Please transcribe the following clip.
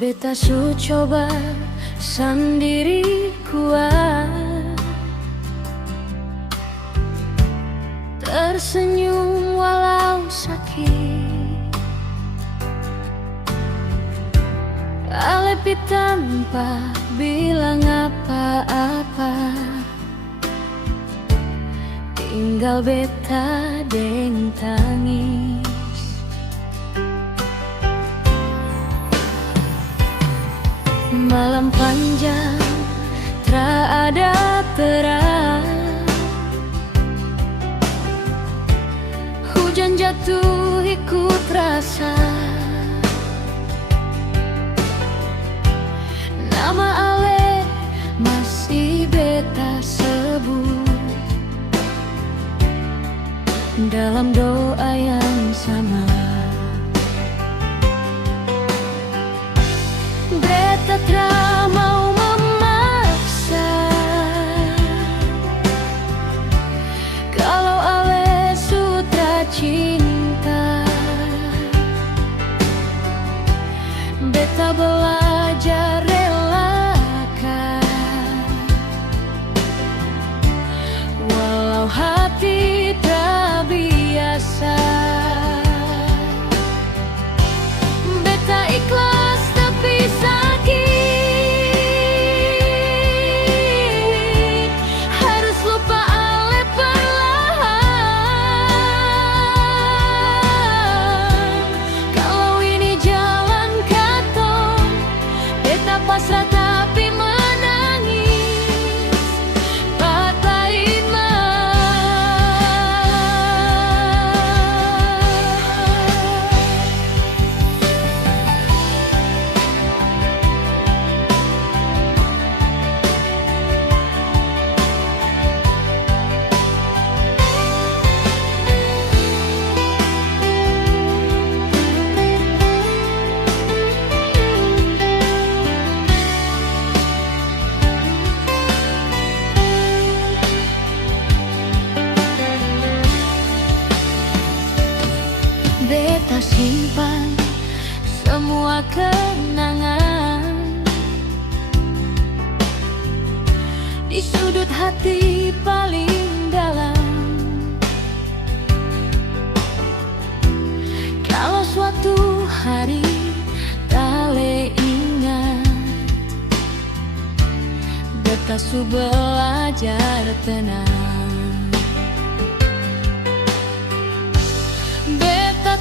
Beta su coba sendiri kuat, tersenyum walau sakit, alepi tanpa bilang apa-apa, tinggal beta deng tangis. Malam panjang tak ada terang, hujan jatuh ikut rasa, nama Ale masih beta sebut dalam doa yang sama. Beta tak mau memaksa, kalau Ale sutra cinta. Beta belajar relakan, walau hati tak biasa. Beta ikhlas tapi sakit, harus lupa Ale perlahan. Kalau ini jalan katong, beta pasrah tapi menangis, patahin beta simpan semua kenangan di sudut hati paling dalam. Kalau suatu hari Ale ingat, beta su belajar tenang. Beta